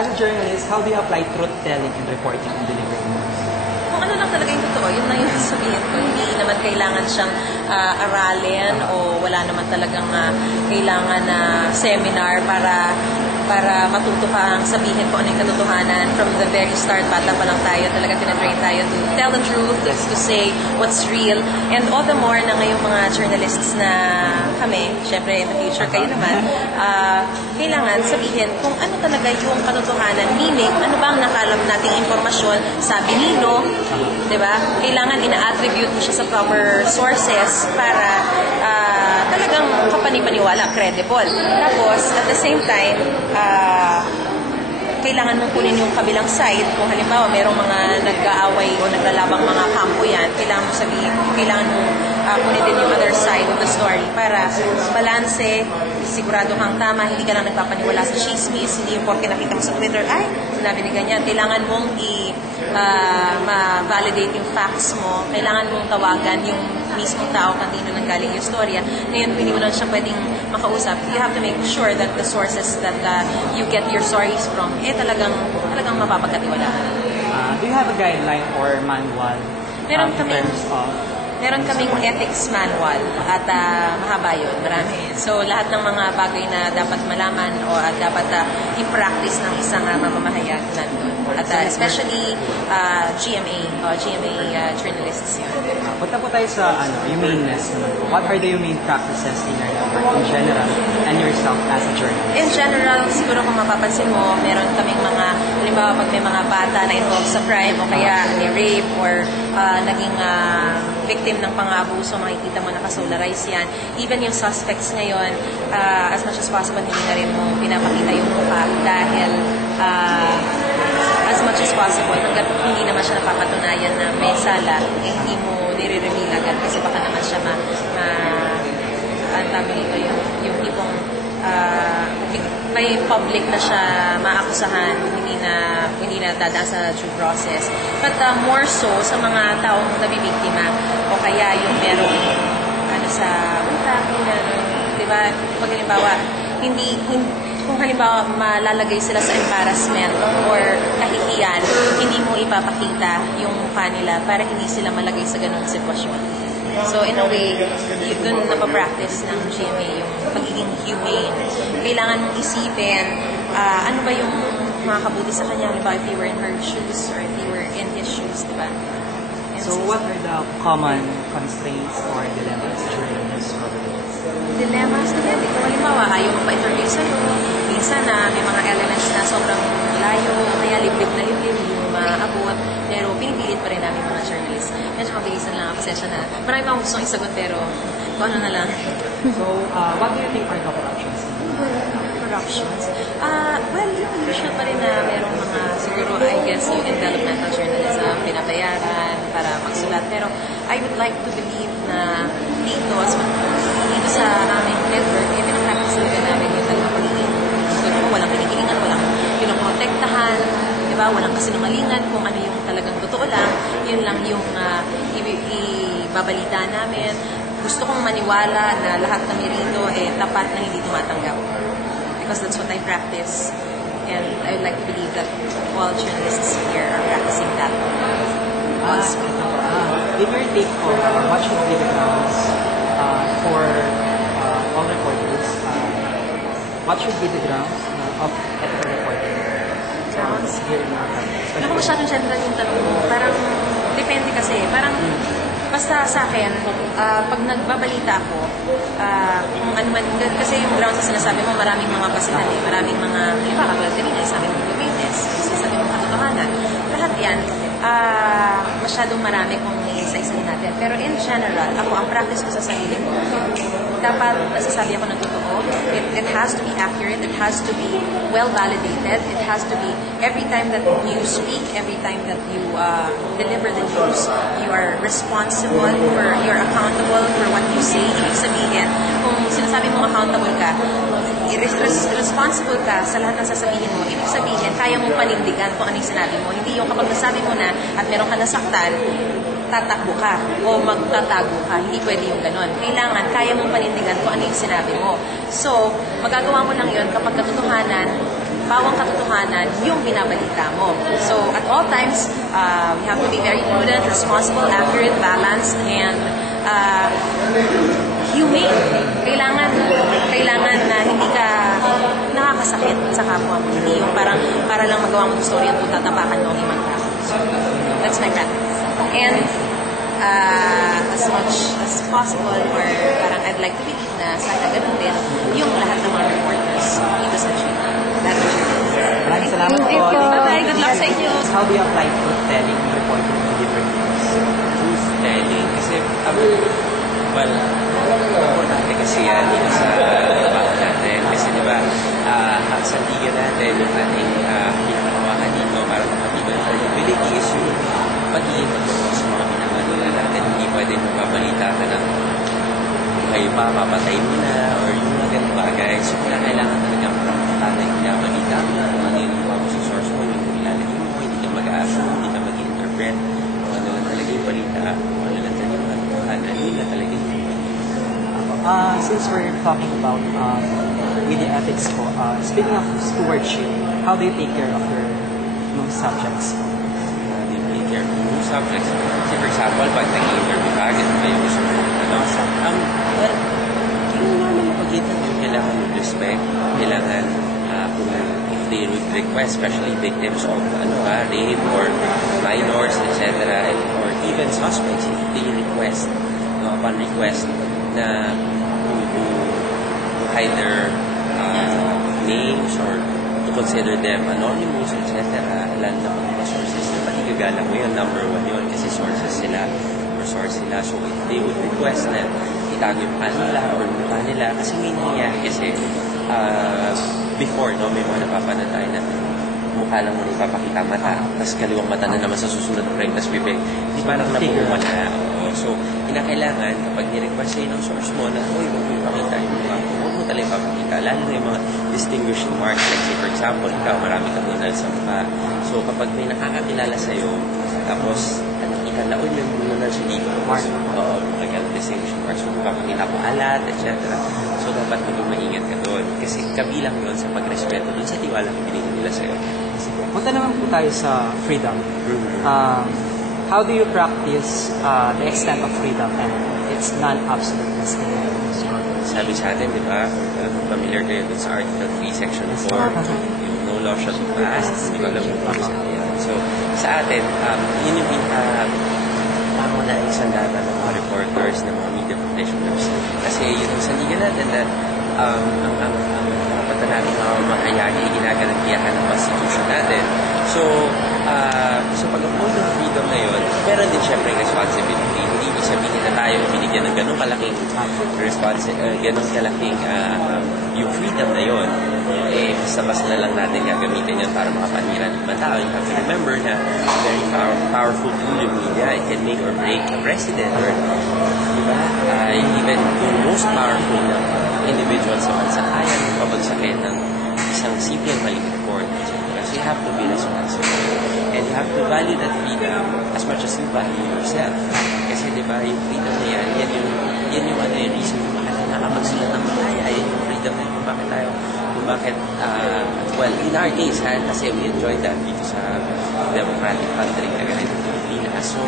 As a journalist, how do you apply truth-telling in reporting and delivering news? Kung ano lang talaga yung totoo, yun lang yung sabihin ko. Hindi naman kailangan siyang aralin o wala naman talagang kailangan na seminar para matuto ka ang sabihin kung ano yung katotohanan. From the very start, bata pa lang tayo, talaga tinatrain tayo to tell the truth, to say what's real. And all the more na ngayong mga journalists na kami, syempre in the future kayo naman, kailangan sabihin kung ano talaga yung katotohanan. Meaning, ano ba ang nakalap nating informasyon, sabi nino, di ba? Kailangan ina-attribute mo siya sa proper sources para talagang kapanipaniwala, credible. Tapos, at the same time, kailangan mong kunin yung kabilang side. Kung halimbawa, merong mga nag-aaway o naglalabang mga kampo yan, kailangan mong kunin din yung other side of the story para balanse, sigurado kang tama, hindi ka lang nagpapaniwala sa chismis, hindi yung porke nakita mo sa Twitter, ay, sinabi ni ganyan. Kailangan mong ma-validate yung facts mo, kailangan mong tawagan yung mismong tao kanino nanggaling yung storya. Ngayon, hindi mo lang siya pwedeng makausap. You have to make sure that the sources that you get your stories from, talagang mapapagkatiwalaan. Do you have a guideline or manual? Meron kaming ethics manual at mahaba yun, marami. So, lahat ng mga bagay na dapat malaman o dapat i-practice ng isang mamamahayag nandun. At especially GMA journalists yun. Punta po tayo sa humaneness naman po. What are the humane practices in your network in general and yourself as a journalist? In general, siguro kung mapapansin mo, meron kaming mga, halimbawa pag may mga bata na involved sa crime o kaya ni-rape or naging victim ng pang-abuso, makikita mo nakasolarize yan. Even yung suspects ngayon, as much as possible, hindi na rin mo pinapakita yung mukha dahil as much as possible, hanggat hindi naman siya napapatunayan na may sala, hindi mo nire-reveal agad kasi baka naman siya yung tipong may public na siya maakusahan, hindi na dadaan sa due process. But more so sa mga taong nabibiktima o kaya yung merong sa utak, di ba? Pag halimbawa, kung halimbawa malalagay sila sa embarrassment or kahihiyan, hindi mo ipapakita yung mukha nila para hindi sila malagay sa ganung sitwasyon. So in a way, doon napapractice ng GMA yung pagiging humane. Kailangan mong isipin ano ba yung makakabuti sa kanya, halimbawa if you were in her shoes or if you were in his shoes, di ba? So what are the common constraints or dilemmas during this coverage? Dilemmas, depende. Kung halimbawa, ayaw mo pa-interview sa'yo, minsan may mga elements na sobrang layo, kaya liblib na liblib, hindi mo maabot, pero pinipilit pa rin namin mga journalists. Medyo mabilisan lang, pasensya na. Marami pa akong gustong isagot, pero kung ano na lang. So, what do you think are the corruptions? Corruptions? Well, yung usual pa rin na merong mga, siguro, I guess, yung developmental journalism, pinabayaran para magsulat. Pero I would like to believe na dito sa aming network, pinapractice talaga namin yung talagang pagiging siguro walang kinikilingan, walang pinoprotektahan, di ba? Walang kasinungalingan, kung ano yung talagang totoo lang, yun lang yung ibabalita namin. Gusto kong maniwala na lahat ng rito tapat na hindi tumatanggap. Because that's what I practice. And I would like to believe that all journalists here are practicing that. In your take on what should be the grounds for all reporters, what should be the grounds of ethical reporting? Grounds? Here in our country. Naku, masyadong general yung tanong mo. Parang, depende kasi. Parang, basta sa akin, pag nagbabalita ako, kung ano man, kasi yung grounds na sinasabi mo, maraming mga basihan maraming mga, halimbawa, katulad kanina, sabi mo witness, sabi mo katotohanan. Lahat yan, masyadong marami kung isa-isahin natin. Pero in general, ako, ang practice ko sa sarili ko, dapat nasasabi ako ng totoo. It has to be accurate. It has to be well-validated. It has to be, every time that you speak, every time that you deliver the news, you are responsible you're accountable for what you say. Ibig sabihin, kung sinasabi mo accountable ka, responsible ka sa lahat ng sasabihin mo, ibig sabihin, kaya mong panindigan kung ano yung sinabi mo. Hindi yung kapag nasabi mo na at meron ka nasaktan, tatakbo ka o magtatago ka. Hindi pwede yung ganon. Kailangan, kaya mong panindigan kung ano yung sinabi mo. So, magagawa mo lang yun kapag katotohanan, bawang katotohanan yung binabalita mo. So, at all times, we have to be very prudent, responsible, accurate, balanced, and humane. Kailangan na hindi ka nakakasakit sa kapwa mo. Hindi yung parang para lang magawa mo ng story at tatapakan mo ang ibang tao. So, that's my practice. And as much as possible, or parang I'd like to believe na sana ganun din yung lahat ng mga reporters dito sa China. That's what you're doing. Maraming salamat po. Bye-bye. Good luck sa inyo. How do you apply truth telling and reporting in different news? Truth telling. Kasi, well, importante kasi yan dito sa trabaho natin. Kasi diba, ang sandigan natin, yung ating pinakawakan dito para mapatigan ang credibility is yung pagiging totoo sa mga pinangalulan natin. Hindi pwede mapabalita ka ng kayo pa, papatay mo na, or yung mga ganun bagay. So, kailangan talaga makapatay yung pinabalita mo na kung ano yung mga sa source mo, yung ilalagay mo, hindi ka mag-a-assume, hindi ka mag-interpret, kung ano lang talaga yung balita, kung ano lang talaga yung katotohanan, yun na talaga yung Since we're talking about media ethics po, speaking of stewardship, how do you take care of your news subjects po? take care of new subjects. Say, for example, pag nag-interview ka, ganun ba yung gusto mo? Well, yung normal na pag-interview, kailangan yung respect, kailangan kung if they would request, especially victims of rape or minors, etc., or even suspects, if they request, upon request, na to hide their names or to consider them anonymous, etc., lalo na pag mga sources na patigagalang mo yun, number one yun, kasi sources sila or source sila. So if they would request na itago yung pangalan nila or mukha nila, kasi may nangyayari kasi before, no, may mga napapanood tayo na mukha lang mo ipapakita mata, tapos kaliwang mata na naman sa susunod na frame, tapos bibig, di parang napuha na. So, kinakailangan kapag ni-request sa'yo ng source mo na, huwag mo ipakita yung mukha mo, huwag mo talaga ipapakita, lalo na yung mga distinguishing marks, like say, for example, ikaw, marami kang nunal sa mukha. So, kapag may nakakakilala sa'yo, tapos, nakikita na, uy, may nunal siya dito, mark, distinguishing marks, huwag mo ipapakita po alat, etc. So, dapat maging maingat ka doon. Kasi kabilang yun sa pagrespeto doon sa tiwala kung binigyan nila sa'yo. Punta naman po tayo sa freedom. How do you practice the extent of freedom and its non-absoluteness? Sabi sa atin, di ba, kung familiar kayo dun sa Article 3, Section 4, yung no law shall be passed, di ba alam yung yan. So, sa atin, yun yung parang na isang data ng mga reporters, ng mga media practitioners. Kasi yun ang sandigan natin na ang kapatan natin makayagi, ginagarantiyahan ng Constitution natin. So pag-uphold ng freedom na yun, pero din syempre responsibility. Hindi ibig sabihin na tayo binigyan ng ganun kalaking yung freedom na yun. Basta-basta na lang natin gagamitin yun para makapanira ng ibang tao. You have to remember na very powerful tool yung media. It can make or break a president. Or, diba? Even yung most powerful na individual sa bansa kaya pabagsakin ng isang simple maling report. So you have to be responsible. And you have to value that freedom as much as you value yourself. Kasi diba, yung freedom na yan yung reason kung bakit nakapagsulat ng malaya. Yan yung freedom na yun kung bakit tayo, well, in our case, kasi we enjoyed that dito sa democratic country na ganito ng Pilipinas. So,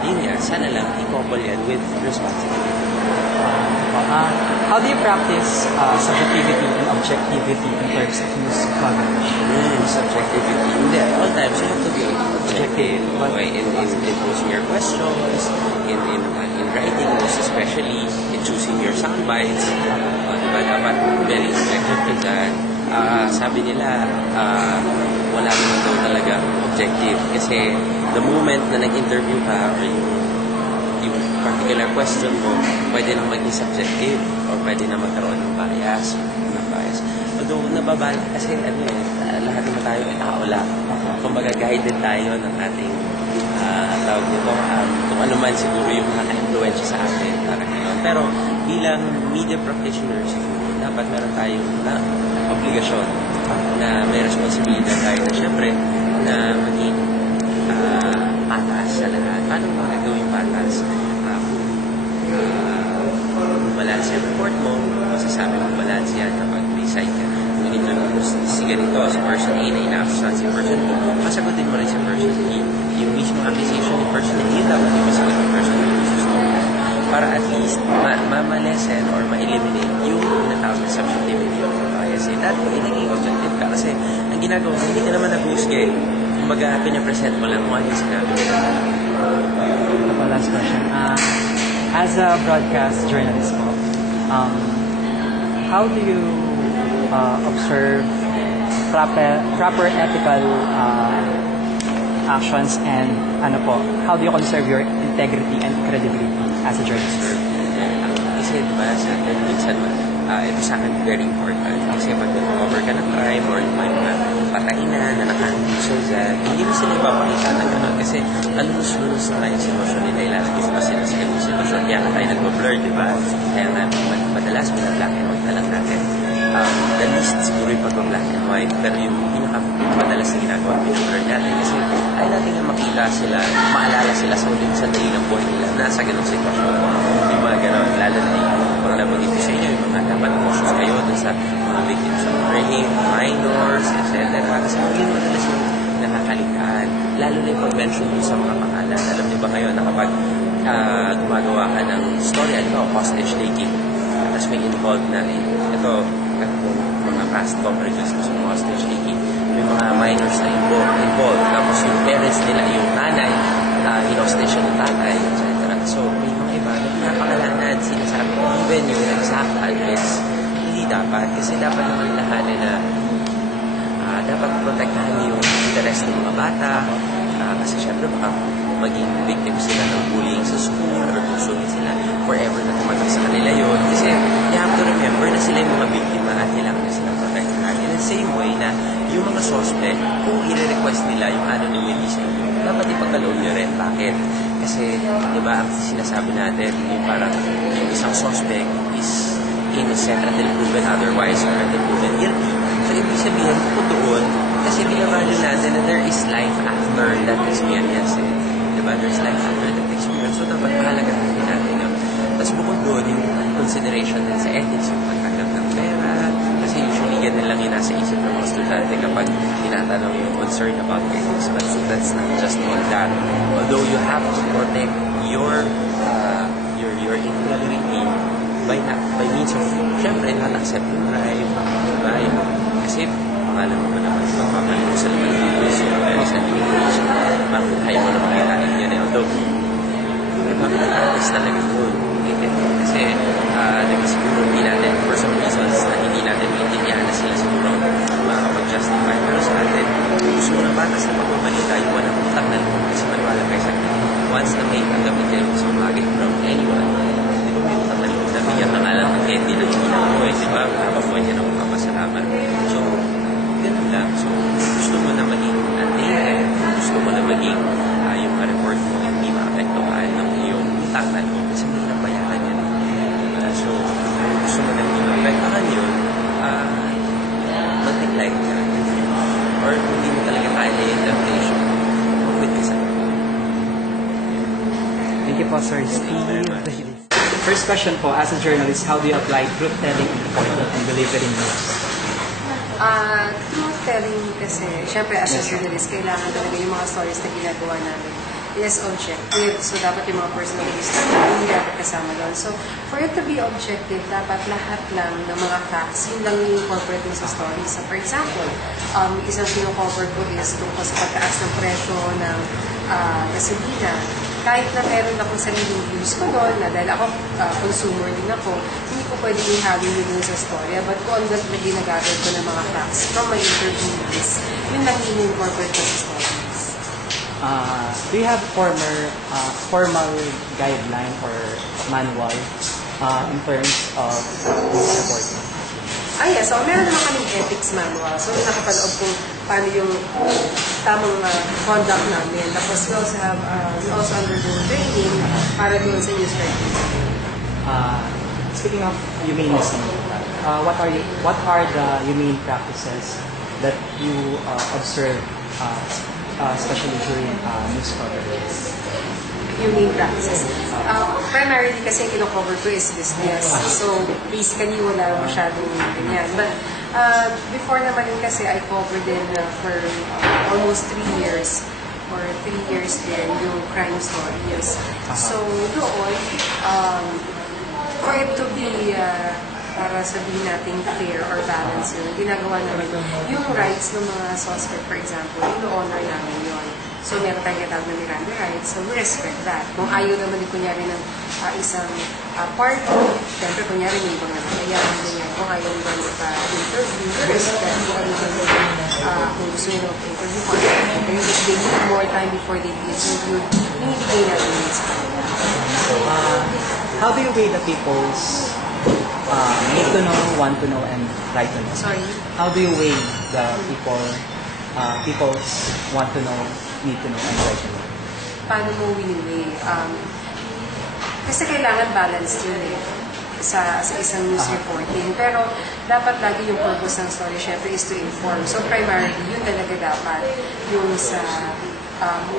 yun yan, sana lang i-couple yan with responsibility. How do you practice subjectivity and objectivity in terms of news coverage? Subjectivity. Hindi, at all times, you have to be objective. In posing your questions, in writing most especially, in choosing your sound bites. Diba, dapat very objective ka dyan. Sabi nila, wala naman daw talaga objective. Kasi the moment na nag-interview ka, or yung particular question mo, pwede nang maging subjective or pwede na magkaroon ng bias. Although, nababalik kasi lahat naman tayo ay tao lang. Kumbaga, guided tayo ng ating tawag nito, kung ano man siguro yung nakaka-influensya sa atin para ngayon. Pero, bilang media practitioners, dapat meron tayong obligasyon na may responsibilidad tayo na syempre na maging patas sa lahat. Paano mo gagawin patas? Balance yung report mo, masasabi mo balance yan kapag may site ka. Ngunit si ganito halimbawa si person A na ina-accusan si person B, masagutin mo rin si person B. Yung mismo accusation ni person A, yun dapat yung masagot ng person B. Para at least ma-lessen or ma-eliminate yung tinatawag na subjectivity of the bias. That way, naging objective ka. Kasi ang ginagawa mo, hindi ka naman nag-husga eh. Kumbaga, pinapresent mo lang kung ano yung sinabi nila. Last question. As a broadcast journalist po, how do you observe proper ethical actions and how do you conserve your integrity and credibility as a journalist? Kasi diba sa atin, minsan ito sa akin very important. Kasi pag nag-cover ka ng crime or may mga patainan na nakahandusol dyan, hindi mo sila ipapakita na gano'n. Kasi alulus-lulus na yung sitwasyon nila, ilalagay pa sila sa ganung sitwasyon. Kaya nga tayo nag-blur, diba? Kaya nga, madalas pinag-black and white na lang natin. The least siguro yung pag-black and white. Pero yung pinaka-madalas na ginagawa, pinag-blur natin. Kasi ayaw natin na makita sila, maalala sila sa ulit sa dali ng buhay nila na sa ganung sitwasyon. Yung mga gano'n, lalo na yung mga nabanggit ko sa inyo, yung mga dapat cautious kayo dun sa mga victims of rape, minors, etc. Kasi yung madalas yung nakakalikaan. Lalo na yung pag-mention sa mga pangalan. Alam niyo ba kayo na kapag gumagawa ka ng story, hostage taking, tapos may involved na ito, mga past coverages ko sa hostage taking, may mga minors na involved. Tapos yung parents nila, yung nanay, in-hostage siya ng tatay, etc. So, may mga iba na pinapakalanan, sinasabi ko, even yung exact address, hindi dapat. Kasi dapat naman lahanin na dapat protektahan yung interest ng mga bata. Kasi syempre baka maging victim sila ng bullying sa school or susugin sila forever na tumatak sa kanila yun. Kasi you have to remember na sila yung mga biktima at kailangan na silang protektahan. In the same way na yung mga suspect, kung i-request nila yung anonymity sa inyo, dapat ipagkaloob nyo rin. Bakit? Kasi, di ba, ang sinasabi natin, yung parang yung isang suspect is innocent until proven otherwise or until proven guilty. So, ibig sabihin, kung doon, kasi binavalue natin na there is life after that experience. Diba? There's life after that experience. So, dapat pahalagahan natin yun. Tapos bukod doon, yung consideration din sa ethics, yung pagtanggap ng pera. Kasi usually, ganun lang yung nasa isip ng mga estudyante kapag tinatanong yung concern about ethics. But that's not just all that. Although you have to protect your integrity by means of, syempre, not accept yung bribe. Diba? Kasi, pangalan mo ba naman, magpapalin mo sa laman ng pulis yung sa image, ayaw mo na makitain yan eh. Although, bakit nag-artist talaga yun? Kasi, siguro hindi natin, for some reasons, na hindi natin maintindihan na sila siguro makakapag-justify. Pero sa atin, gusto mo ng bata sa pagbabalita, yung walang utang na loob. Kasi maniwala kayo sa akin, once na may tanggapin kayo sa bagay from anyone, di ba may utang na loob na bigyan ng alam ng candy na hindi na mo, di ba? Habang buwan niya na magpapasalamat. So, ganun lang. So, gusto mo na maging updated, gusto mo na maging yung report mo hindi maapektuhan ng iyong utang na loob kasi may nabayaran yan. So, gusto mo na hindi maapektuhan yun, mag-decline ka. Or kung hindi mo talaga kaya yung temptation, mag-quit ka sa Thank you po, Sir Steve. First question po, as a journalist, how do you apply truth-telling in reporting and delivering news? Truth-telling kasi, syempre as a journalist, kailangan talaga yung mga stories na ginagawa namin is objective. So, dapat yung mga personal history hindi dapat kasama doon. So, for it to be objective, dapat lahat lang ng mga facts, yun lang yung incorporate mo sa story. So, for example, isang sino-cover ko is tungkol sa pagtaas ng presyo ng gasolina. Kahit na meron akong sariling views ko doon, na dahil ako, consumer din ako, hindi ko pwede ihalin yun sa story. But kung ano na ginagather ko ng mga facts from my interviews, yun lang yung incorporate ko sa stories. Do you have formal guideline or manual in terms of news reporting? Yes. So, meron naman kaming ethics manual. So, nakapaloob kung paano yung tamang conduct namin. Tapos, we also undergo training para doon sa news writing. Speaking of humanism, what are the humane practices that you observe, especially during news coverage? Humane practices. Primarily kasi kino-cover ko is business. So, basically, wala masyadong ganyan. But, Before naman yun kasi I covered din for almost 3 years or 3 years din yung crime stories. So doon, for it to be para sabihin natin fair or balance yun, ginagawa namin yung rights ng mga suspect, for example, ino-honor namin yun. So meron tayong katawag na Miranda rights, so we respect that. Kung ayaw naman din kunyari ng isang party, siyempre kunyari may ibang nagkayaan ganyan, kung ayaw nila magpa-interview, we respect that. Kung gusto nyo mag-interview ko, if they need more time before they be interviewed, binibigay natin yun sa kanila. How do you weigh the people's need to know, want to know, and right to know? Sorry? How do you weigh the people's want to know, need to know, and right to know? Paano mo wini-weigh? Kasi kailangan balance yun sa isang news reporting. Pero dapat lagi yung purpose ng story, syempre, is to inform. So primarily, yun talaga dapat yung sa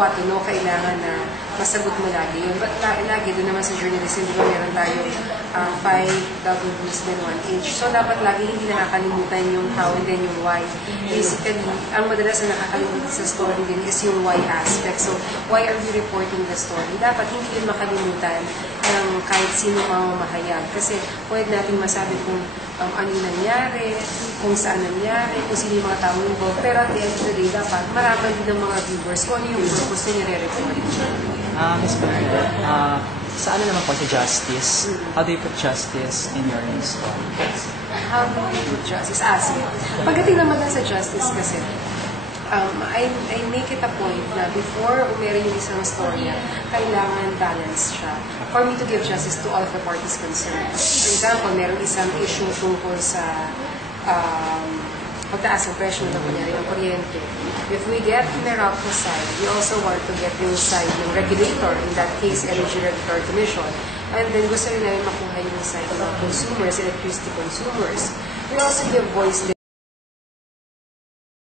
what to know, kailangan na masagot mo lagi yun. But lagi doon naman sa journalism, di ba meron tayong 5 W's then 1 H. So dapat lagi hindi nakakalimutan yung how and then yung why. Basically, ang madalas na nakakalimutan sa story din is yung why aspect. So why are you reporting the story? Dapat hindi yun makalimutan ng kahit sino mamamahayag. Kasi pwede natin masabi kung ano yung nangyari, kung saan nangyari, kung sino yung mga tao involved. Pero at the end of the day, dapat maraman din ng mga viewers kung ano yung purpose na nire-report. Ms. Bernadette, sa ano naman po sa justice? How do you put justice in your news story? How do you put justice? Sige. Pagdating naman sa justice kasi, I make it a point na before umerin yung isang story, kailangan balance siya. For me to give justice to all of the parties concerned. For example, meron isang issue tungkol sa pagtaas ng presyo ng kunyari ng kuryente. If we get Meralco side, we also want to get yung side ng regulator, in that case, Energy Regulatory Commission. And then gusto rin namin makuha yung side ng consumers, electricity consumers. We also give voice